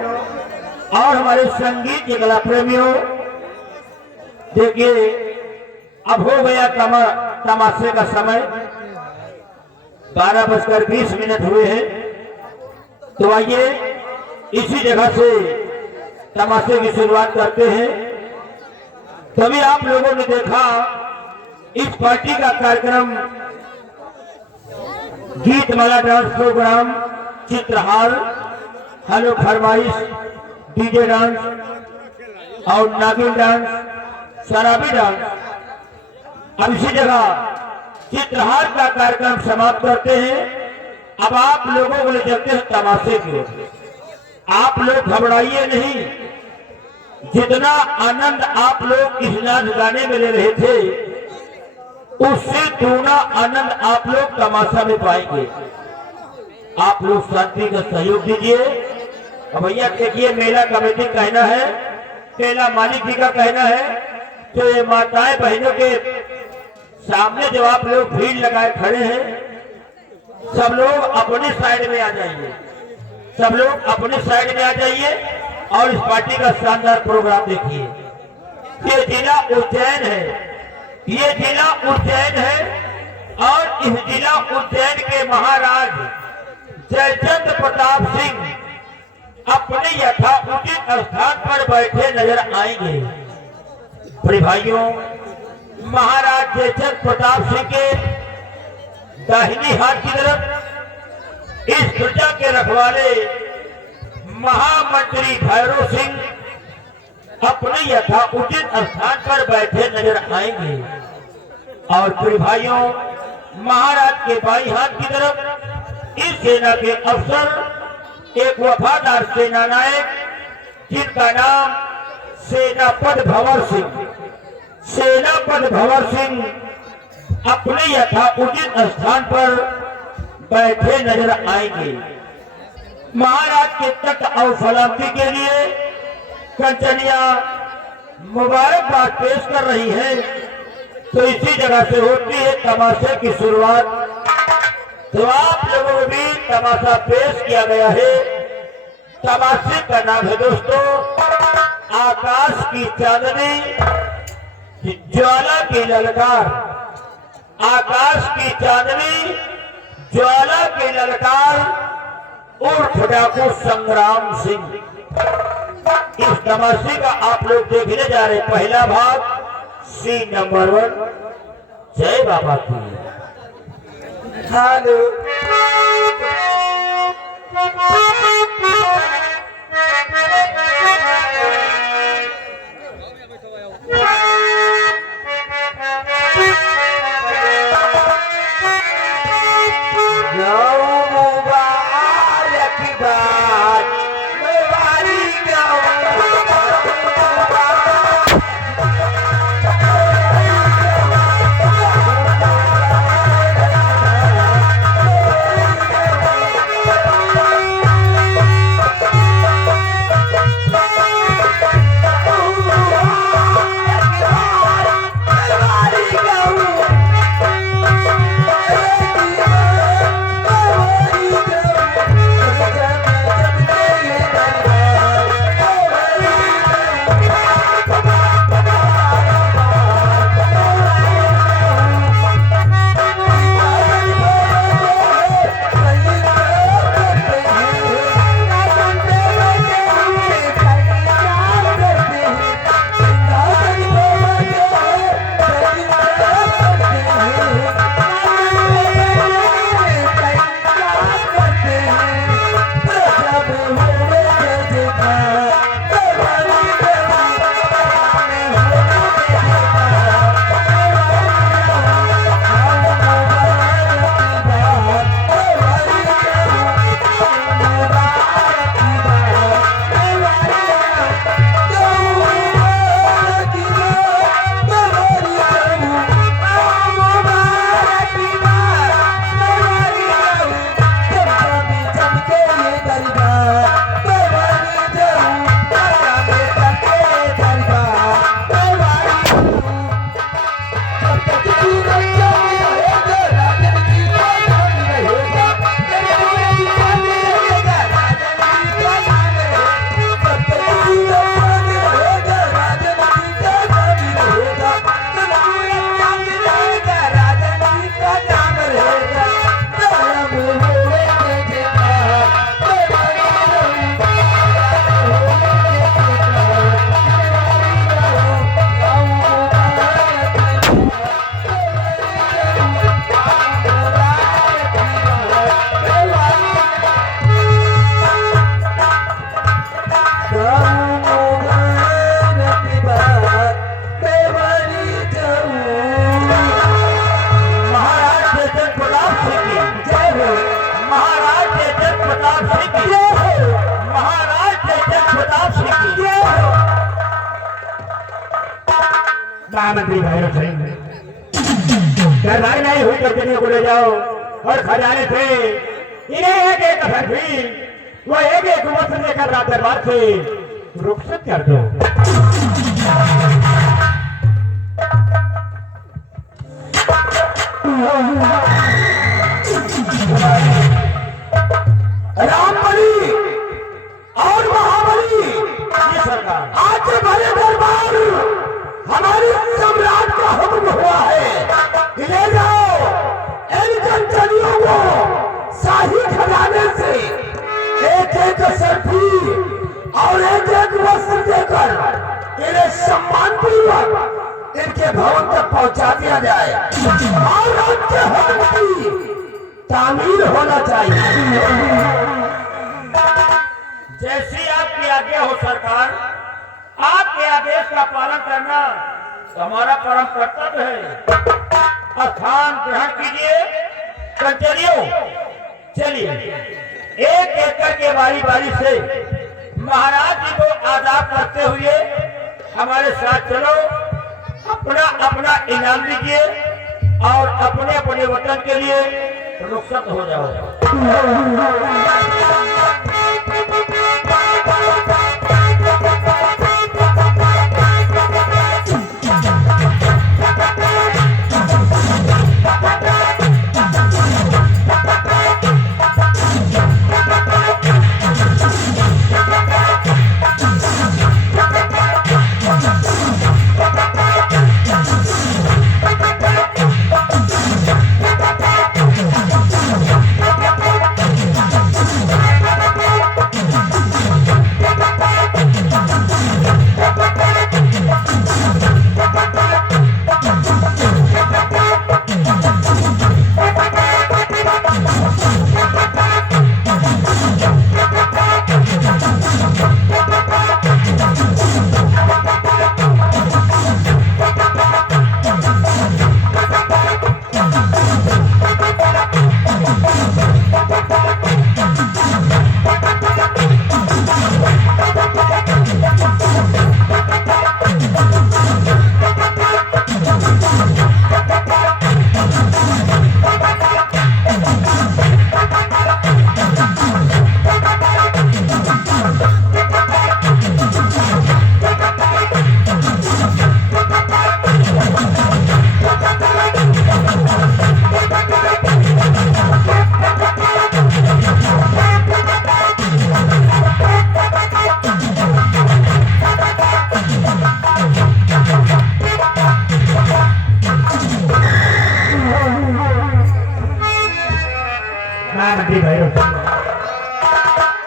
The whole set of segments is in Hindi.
और हमारे संगीत के कला प्रेमियों, देखिए अब हो गया तमाशे का समय। 12:20 हुए हैं। तो आइए इसी जगह से तमाशे की शुरुआत करते हैं। तभी आप लोगों ने देखा इस पार्टी का कार्यक्रम गीत माला डांस प्रोग्राम, चित्रहार, हेलो फरमाइश, डीजे डांस और नागिन डांस, शराबी डांस। अब इसी जगह चित्रहार का कार्यक्रम समाप्त करते हैं। अब आप लोगों को ले चलते हैं तमाशे की ओर। आप लोग घबराइए नहीं। जितना आनंद आप लोग इस नाच गाने में ले रहे थे, उससे दूना आनंद आप लोग तमाशा में पाएंगे। आप लोग शांति का सहयोग दीजिए। अब भैया देखिए, मेला कमेटी कहना है, मेला मालिक जी का कहना है, तो ये माताएं बहनों के सामने जब आप लोग भीड़ लगाए खड़े हैं, सब लोग अपनी साइड में आ जाइए। सब लोग अपनी साइड में आ जाइए और इस पार्टी का शानदार प्रोग्राम देखिए। ये जिला उज्जैन है, ये जिला उज्जैन है और इस जिला उज्जैन के महाराज जयचंद्र प्रताप सिंह अपने यथाउचित स्थान पर बैठे नजर आएंगे। बड़े भाइयों, महाराज जयचंद्र प्रताप सिंह के दाहिनी हाथ की तरफ इस प्रजा के रखवाले महामंत्री भैरव सिंह अपने यथाउचित स्थान पर बैठे नजर आएंगे। और प्रिय भाइयों, महाराज के बाईं हाथ की तरफ इस सेना के अफसर, एक वफादार सेना नायक जिनका नाम सेनापति भंवर सिंह, सेनापति भंवर सिंह अपने यथाउचित स्थान पर बैठे नजर आएंगे। महाराज के तट और सलामती के लिए कंचनिया मुबारकबाद पेश कर रही है। तो इसी जगह से होती है तमाशे की शुरुआत। तो आप लोगों को भी तमाशा पेश किया गया है। तमाशे का नाम है दोस्तों आकाश की चांदनी, ज्वाला की ललकार। आकाश की चांदनी, ज्वाला की ललकार उर्फ डाकू संग्राम सिंह। इस तमाशे का आप लोग देखने जा रहे हैं पहला भाग, सीन नंबर 1। जय बाबा की। हेलो महामंत्री भैरव सिंह, दरबार नहीं हुई तर्जनी को ले जाओ और खजाने से इन्हें एक एक हरफी वो एक एक वस्त्र लेकर रात दरबार से रुखसत कर दो। रामबली और महाबली सरकार आज बड़े दरबार हमारे सम्राट का हुक्म हुआ है कि ले जाओ इन कंचनियों को शाही खजाने से एक एक सर्फी और एक एक वस्त्र देकर इन्हें सम्मानपूर्वक इनके भवन तक पहुंचा दिया जाए और उनके हुक्म की तामीर होना चाहिए। जैसी आपकी आज्ञा हो सरकार, आपके आदेश का पालन करना हमारा परम कर्तव्य है। स्थान ग्रहण कीजिए कंचरियों, चलिए एक एक करके बारी बारी से महाराज जी को आदाब करते हुए हमारे साथ चलो, अपना अपना इनाम दीजिए और अपने अपने वतन के लिए रुखसत हो जाओ।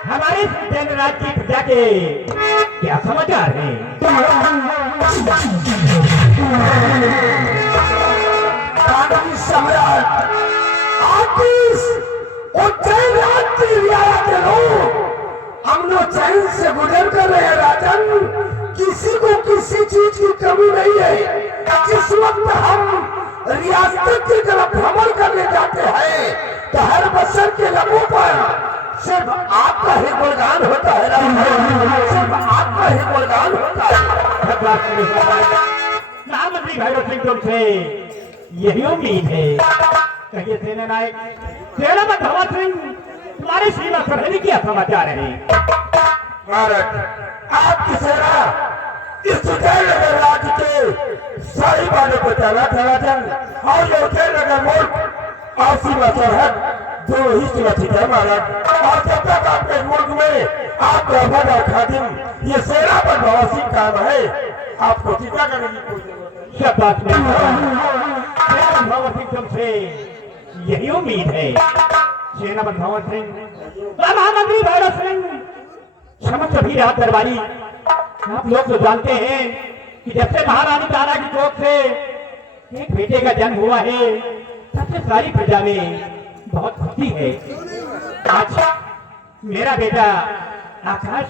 हमारे जनराज की प्रजा के क्या समाचार है? सम्राट उज्जैन राज की रियाया के लोग अमनो चैन से गुजर कर रहे हैं राजन। किसी को किसी चीज की कमी नहीं है। जिस वक्त हम रियासत की तरफ भ्रमण करने जाते हैं तो हर बसर के लबों पर सिर्फ आपका ही गुणगान होता है, सिर्फ आपका ही गुणगान होता है। महामंत्री भैरव सिंह तुमसे यही उम्मीद है। कहिए सेना नायक सेनापति भगवत सिंह, तुम्हारी सीमा सरहदी क्या समाचार है? भारत आपकी सेना इस उज्जैन नगर राज्य के सारी बातों को चला था राजन, और ये उज्जैन नगर मुल्क और सीमा सरहद दोनों ही सुरक्षित है महाराज। और जब तक आपके मुल्क में आपका वफाद और खादिम ये सेना पर भगवत सिंह कायम है, आपको चिंता करने की कोई जरूरत नहीं। शब्दास में भगवत सिंह तुमसे यही उम्मीद है। सेनापति भगवत सिंह, महामंत्री भैरव सिंह, समस्त भी रात दरबारी, आप लोग तो जानते हैं कि जब से महारानी तारा की कोख से एक बेटे का जन्म हुआ है, तब से सारी प्रजा में बहुत खुशी है। आज मेरा बेटा आकाश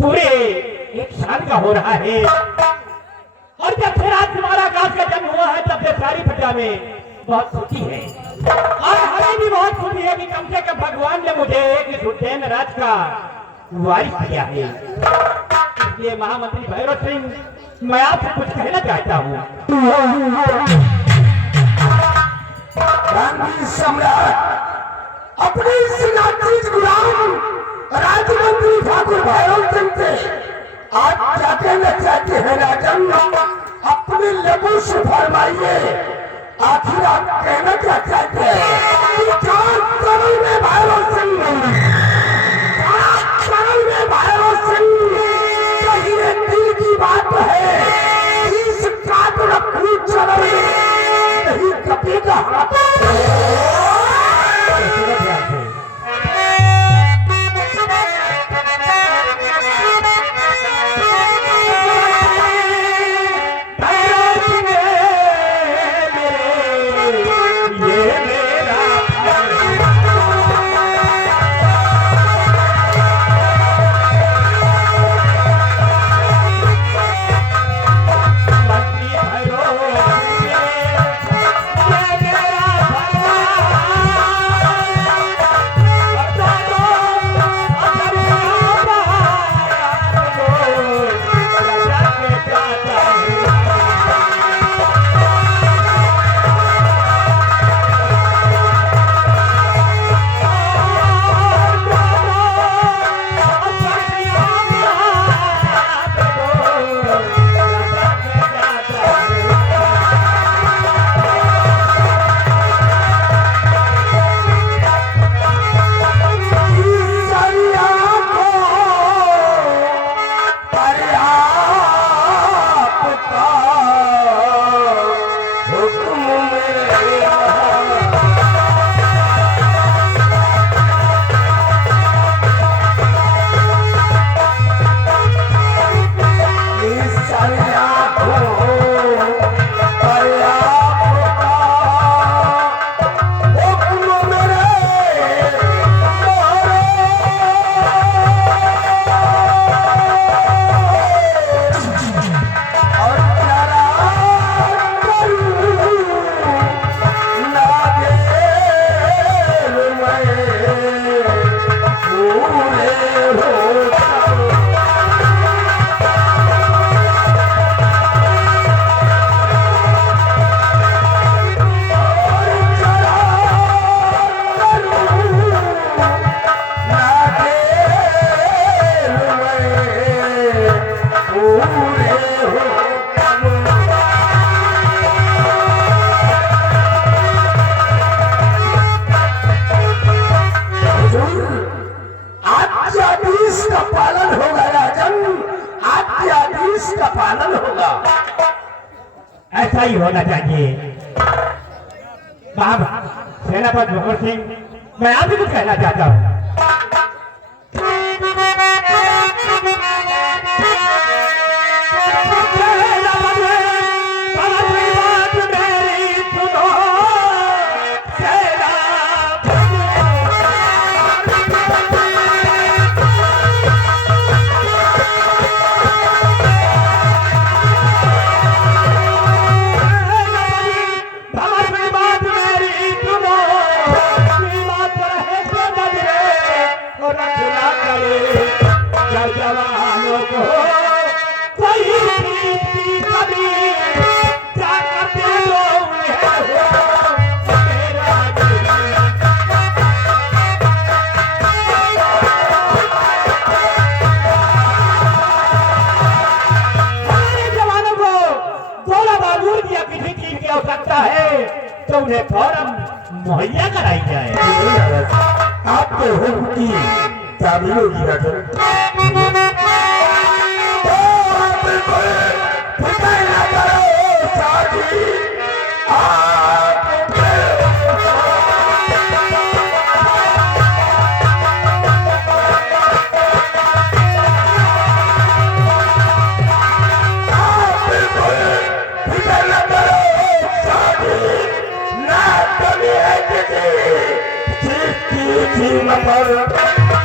पूरे 1 साल का हो रहा है, और जब से आज तुम्हारा आकाश का जन्म हुआ है तब से सारी प्रजा में बहुत खुशी है। और हमें भी बहुत खुशी है कि कम से कम भगवान ने मुझे इस उज्जैन राज का वारिस दिया है। ये महामंत्री भैरव सिंह, मैं आपसे कुछ कहना चाहता हूँ। गांधी सम्राट अपने सेनाधीश गुलाम राज्यमंत्री ठाकुर भैरव सिंह से आज क्या कहना चाहते हैं राजन? अपने लबों से फरमाइए, आखिर आप कहना क्या चाहते हैं? सरल में भैरव सिंह, सरल में भैरव सिंह, कहिए दिल की बात है, इस कातर अपनी चरण नहीं कपेगा। ऐसा ही होना चाहिए। सेनापति भगत सिंह, मैं आपसे कुछ कहना चाहता हूँ। तो उन्हें फौरन मुहैया कराई जाए। आपके हुक्म चाबी होगी राजन।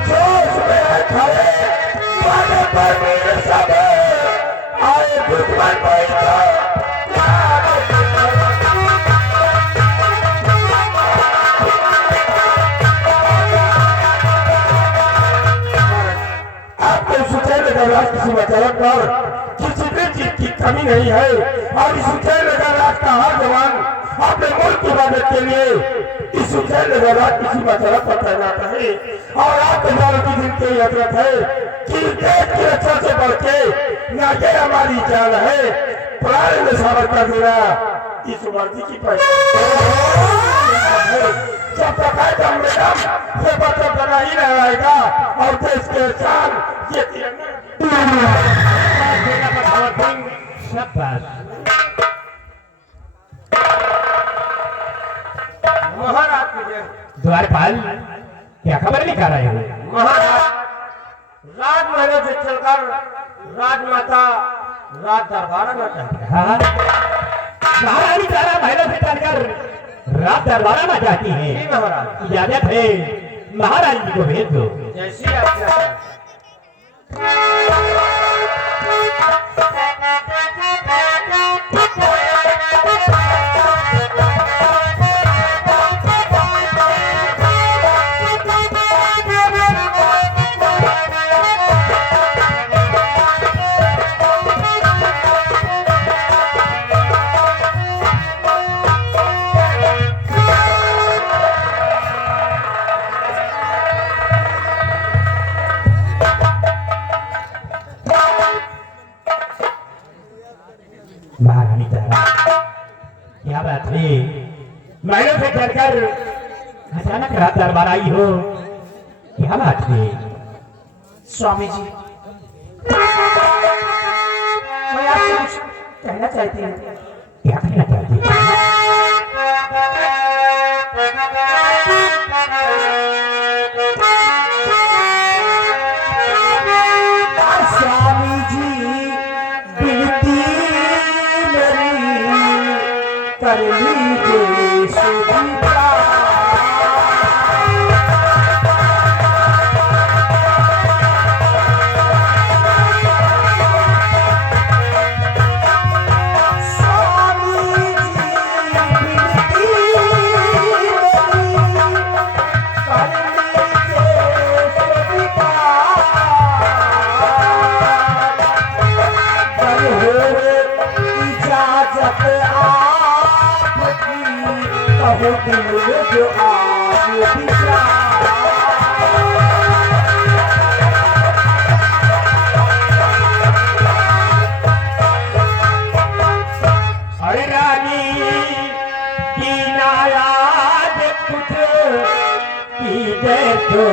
जोश में खड़े उच्चैन नगर की सीमा चौक पर किसी भी चीज की कमी नहीं है और इस उच्चैन नगर का हर जवान अपने मुल्क की मदद के लिए इस उच्चैन नगर की सीमा चौक पर तैनात है और आप जवानों की दिन की हजरत है कि देश की रक्षा से बढ़ के ना ये हमारी जान है प्राण निशावर कर देना इस वर्दी की पहचान जब तक है दम में दम ये बच्चा बना ही रहेगा और देश के शान ये महाराज द्वारपाल क्या खबर लेकर आए हो? महाराज राजमहलों से चलकर राजमाता राज दरबार में जाती हाँ महारानी तारा महलों से चलकर रात दरबार में जाती है। है महाराज इजाजत है महारानी जी को भेज दो। जैसी आज्ञा महारानी तारा क्या बात है महलों से चलकर अचानक रात दरबार आई हो? क्या बात है? स्वामी जी मैं आपसे कुछ कहना चाहती हूँ। क्या कहना चाहती है? स्वामी जी बिनती मेरी कर लीजिए सुविधा। जो आज अरे रानी की नायाद कुछ की जय तो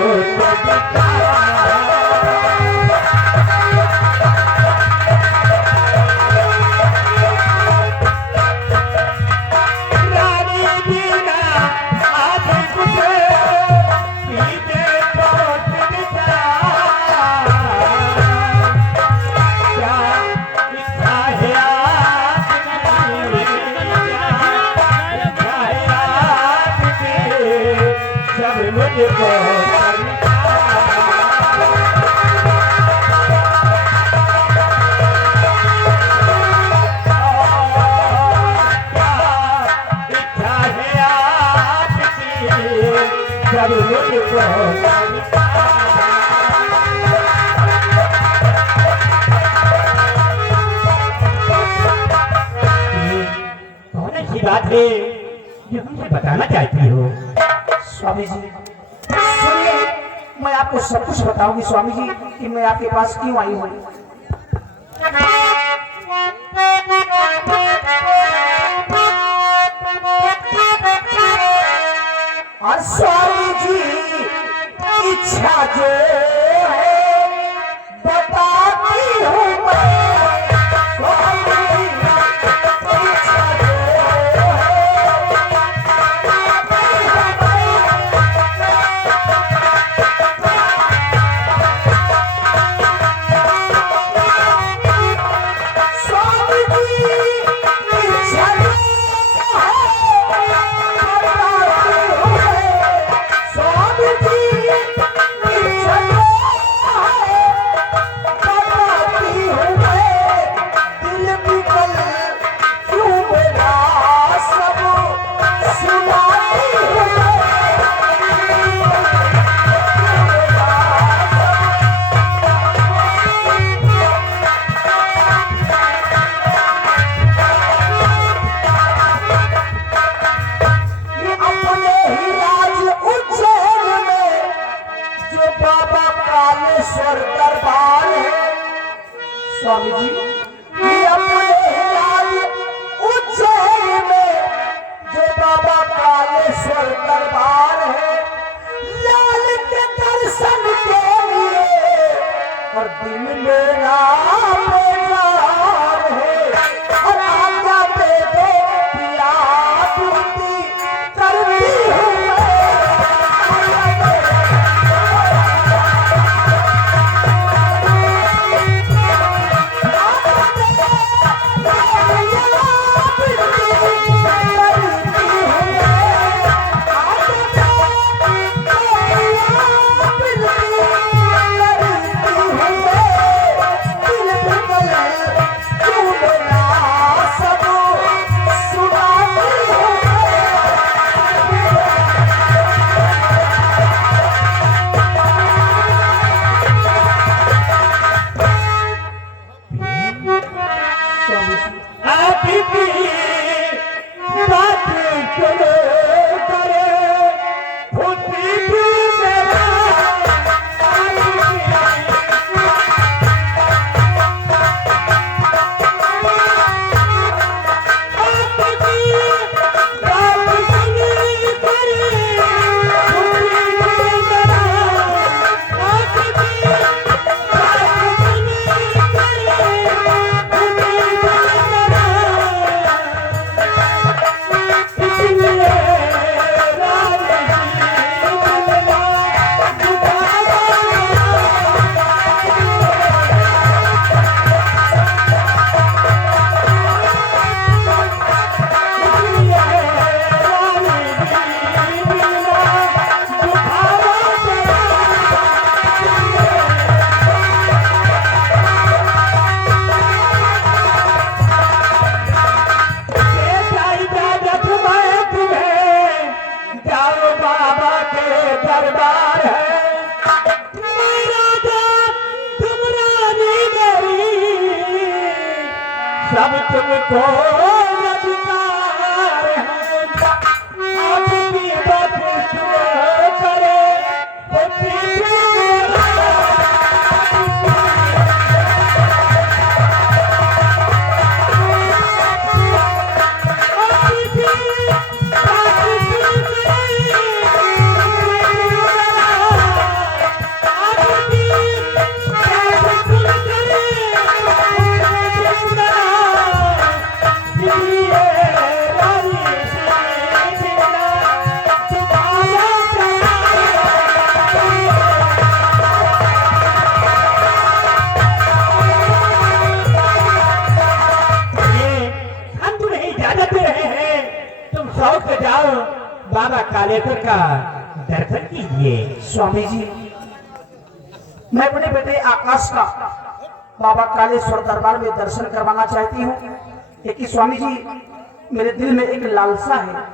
कौन ऐसी बात है जो हमसे बताना चाहती हो? स्वामी जी सुनिए, मैं आपको सब कुछ बताऊंगी स्वामी जी कि मैं आपके पास क्यों आई हूँ। और स्वामी जी इच्छा जो है बताती हूँ मैं। स्वामी जी इच्छा जो स्वामी जी कि अपने लाल उज्जैन में जो बाबा कालेश्वर दरबार है, लाल के दर्शन के लिए और दिल मेरा बेजार है, और आज्ञा दे दो पिया पूर्ति करती हूँ सब तुमको अधिकार है, आपकी बात सुनो करे बाबा कालेश्वर का दर्शन कीजिए। स्वामी जी मैं अपने बेटे आकाश का बाबा कालेश्वर दरबार में दर्शन करवाना चाहती हूँ, लेकिन स्वामी जी मेरे दिल में एक लालसा है।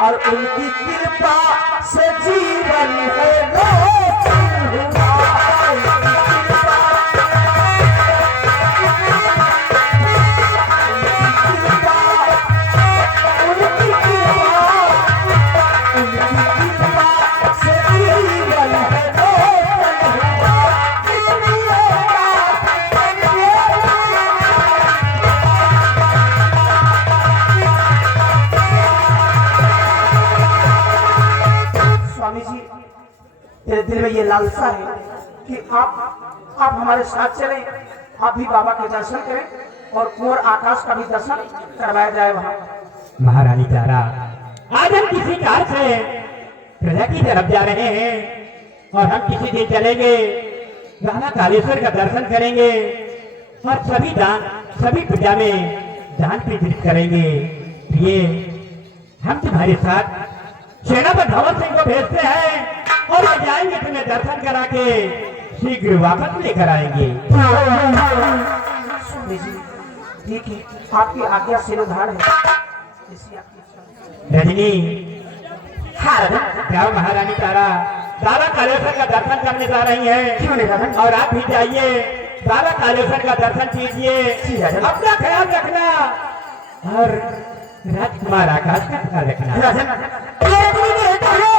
और उनकी कृपा से जीवन है रोशन हुआ। उनकी कृपा से जीवन है रोशन स्वामी जी मेरे दिल में ये लालसा है कि आप हमारे साथ चलें, आप भी बाबा के दर्शन करें और कुंवर आकाश का भी दर्शन करवाया जाए वहाँ। महारानी तारा, आज हम किसी कार से प्रजा की तरफ जा रहे हैं और हम किसी दिन चलेंगे, बाबा कालेश्वर का दर्शन करेंगे और सभी प्रजा में दान वितरित करेंगे। ये हम तुम्हारे साथ सेनापति धवल सिंह को भेजते हैं और ले जाएंगे, तुम्हें दर्शन करा के शीघ्र वापस लेकर आएंगे। स्वामी जी ठीक है, आपकी आज्ञा सिरोधार है। रजनी, जाओ महारानी तारा, बाबा कालेश्वर का दर्शन करने जा रही है क्यों नहीं दादा? और आप भी जाइए, बाबा कालेश्वर का दर्शन कीजिए, अपना ख्याल रखना और राजकुमार आकाश का ख्याल रखना। राजन, ये आदमी कहता है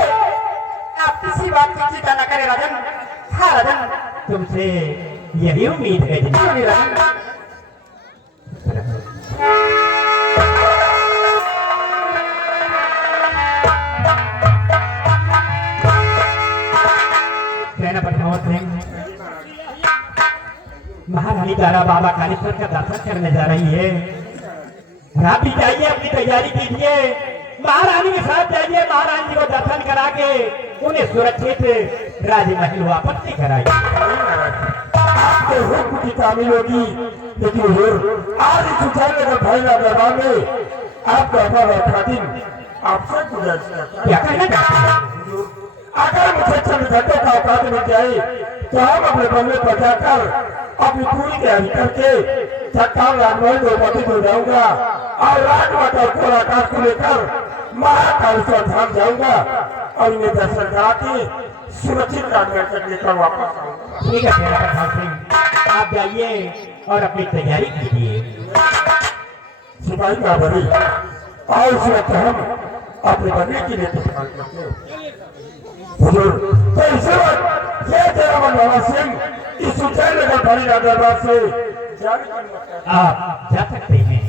आप किसी बात की चिंता न करें राजन। हाँ राजन, तुमसे यही उम्मीद है जी। क्यों नहीं राजन? सेनापति भगवत सिंह, महारानी तारा बाबा कालेश्वर का दर्शन करने जा रही है। आप भी जाइए, अपनी तैयारी कीजिए, महारानी के साथ जाइए, महारानी जी को दर्शन करा के उन्हें सुरक्षित राजमहल वापस लेकर आइए। आपके हुक्म की तामील होगी, लेकिन हुजूर आज इस उछालने का फैसला दरबार में आपका अपना खातिन आपसे गुजारिश करता है। क्या कहना चाहते हैं? अगर मुझे चंद घंटों का औकात मिल जाए तो हम अपने बंगले पर जाकर अपनी पूरी तैयारी करके चट्टान राजमहल द्रौपदी को जाऊंगा और राजमाता को आकाश को लेकर महाकालेश्वर धाम जाऊंगा और इन्हें दर्शन करा के सुरक्षित राजमहल तक लेकर वापस आऊंगा। ठीक है सेनापति भगवत सिंह, आप जाइए और अपनी तैयारी कीजिए। सिपाही का बड़ी और इस वक्त हम अपने बंगले के लिए तैयार करते हैं। हुजूर, तो इसी वक्त ये तेरा मनोहर सिंह इस उज्जैन नगर बड़ी दरबार से जारी करना है। आप जा सकते हैं।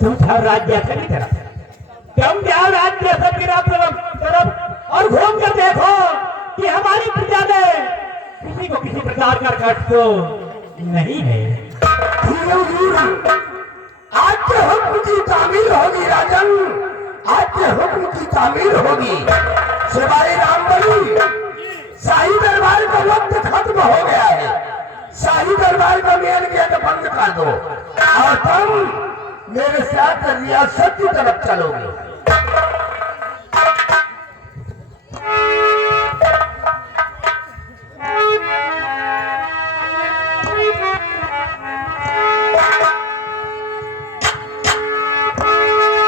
तुम था राज्य की तरफ, तुम जाओ राज्य की तरफ और घूम कर देखो कि हमारी प्रजा में किसी को किसी प्रकार का कष्ट तो नहीं है। आज के हुक्म की तामील होगी राजन, आज के हुक्म की तामील होगी। सिपाही रामबली, शाही दरबार का वक्त खत्म हो गया है। शाही दरबार का मेल गेट बंद कर दो और तुम मेरे साथ रियासत की तरफ चलोगे।